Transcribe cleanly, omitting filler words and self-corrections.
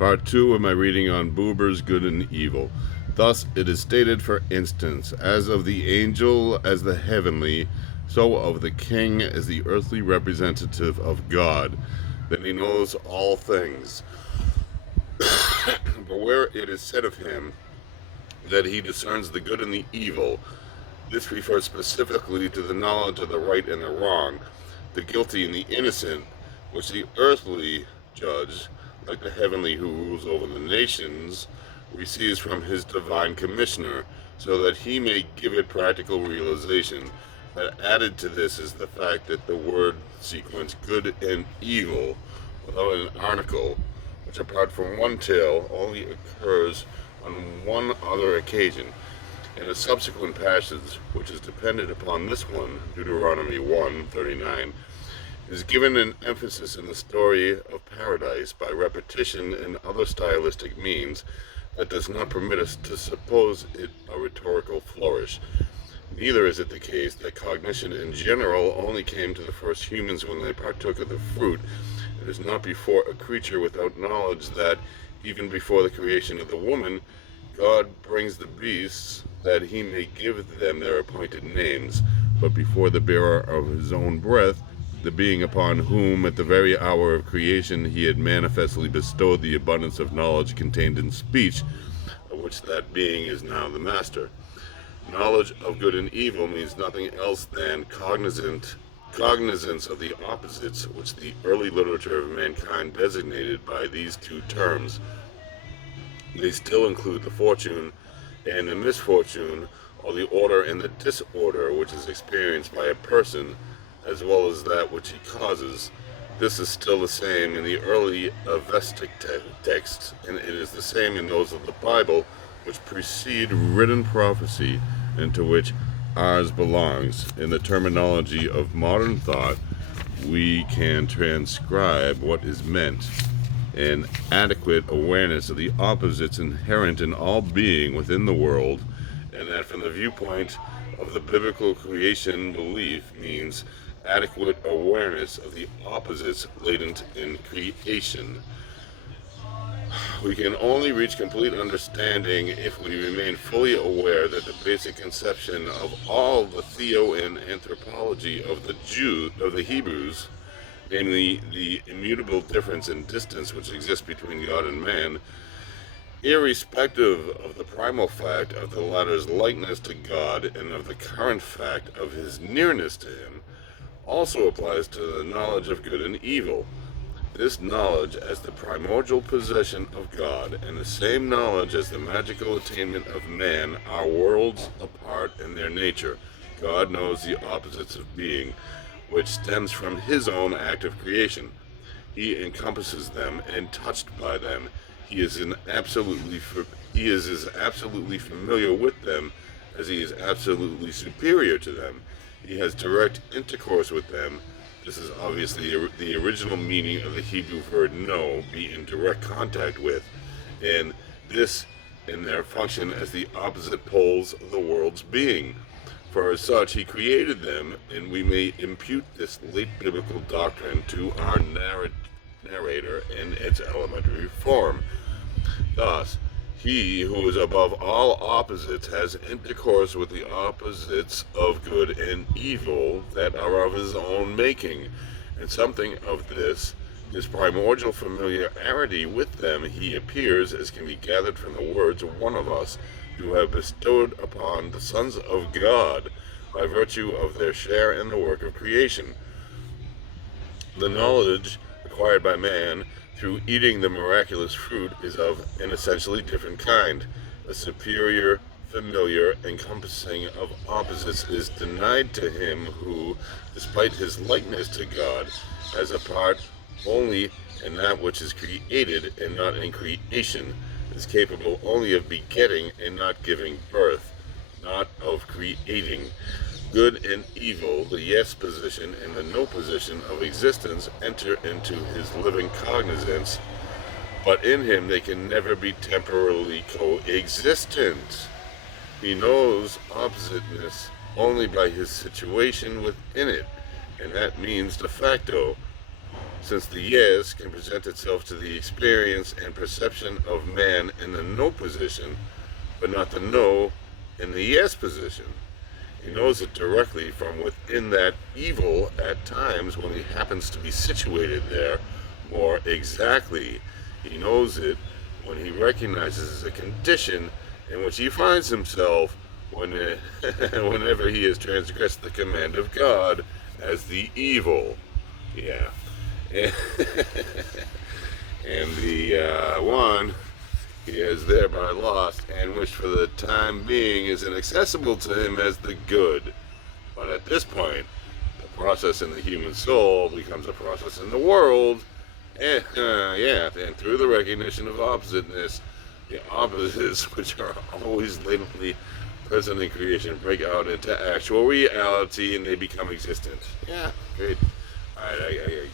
Part 2 of my reading on Buber's Good and Evil. Thus it is stated, for instance, as of the angel as the heavenly, so of the king as the earthly representative of God, that he knows all things. But where it is said of him that he discerns the good and the evil, this refers specifically to the knowledge of the right and the wrong, the guilty and the innocent, which the earthly judge, like the heavenly who rules over the nations, receives from his divine commissioner, so that he may give it practical realization. But added to this is the fact that the word sequence good and evil, without an article, which apart from one tale only occurs on one other occasion, in a subsequent passage which is dependent upon this one, Deuteronomy 1:39, is given an emphasis in the story of paradise by repetition and other stylistic means that does not permit us to suppose it a rhetorical flourish. Neither is it the case that cognition in general only came to the first humans when they partook of the fruit. It is not before a creature without knowledge that, even before the creation of the woman, God brings the beasts that he may give them their appointed names, but before the bearer of his own breath, the being upon whom at the very hour of creation he had manifestly bestowed the abundance of knowledge contained in speech, of which that being is now the master. Knowledge of good and evil means nothing else than cognizance of the opposites, which the early literature of mankind designated by these two terms. They still include the fortune and the misfortune, or the order and the disorder which is experienced by a person, as well as that which he causes. This is still the same in the early Avestic texts, and it is the same in those of the Bible, which precede written prophecy, and to which ours belongs. In the terminology of modern thought, we can transcribe what is meant: an adequate awareness of the opposites inherent in all being within the world, and that from the viewpoint of the biblical creation belief means adequate awareness of the opposites latent in creation. We can only reach complete understanding if we remain fully aware that the basic conception of all the theo and anthropology of the Hebrews, namely the immutable difference in distance which exists between God and man, irrespective of the primal fact of the latter's likeness to God and of the current fact of his nearness to him, also applies to the knowledge of good and evil. This knowledge as the primordial possession of God, and the same knowledge as the magical attainment of man, are worlds apart in their nature. God knows the opposites of being, which stems from his own act of creation. He encompasses them and touched by them. He is as absolutely familiar with them as he is absolutely superior to them. He has direct intercourse with them. This is obviously the original meaning of the Hebrew word know, be in direct contact with, and this in their function as the opposite poles of the world's being. For as such he created them, and we may impute this late biblical doctrine to our narrator in its elementary form. Thus, he who is above all opposites has intercourse with the opposites of good and evil that are of his own making, and something of this, his primordial familiarity with them, he appears, as can be gathered from the words of one of us, who have bestowed upon the sons of God by virtue of their share in the work of creation. The knowledge acquired by man through eating the miraculous fruit is of an essentially different kind. A superior, familiar encompassing of opposites is denied to him who, despite his likeness to God, has a part only in that which is created and not in creation, is capable only of begetting and not giving birth, not of creating. Good and evil, the yes position and the no position of existence, enter into his living cognizance, but in him they can never be temporarily coexistent. He knows oppositeness only by his situation within it, and that means de facto. since the yes can present itself to the experience and perception of man in the no position, but not the no in the yes position. He knows it directly from within that evil at times when he happens to be situated there. More exactly, he knows it when he recognizes a condition in which he finds himself whenever he has transgressed the command of God as the evil. Yeah. And the one he has thereby lost, and which for the time being is inaccessible to him as the good. But at this point, the process in the human soul becomes a process in the world, and and through the recognition of oppositeness, the opposites, which are always latently present in creation, break out into actual reality, and they become existent. Yeah, great. All right,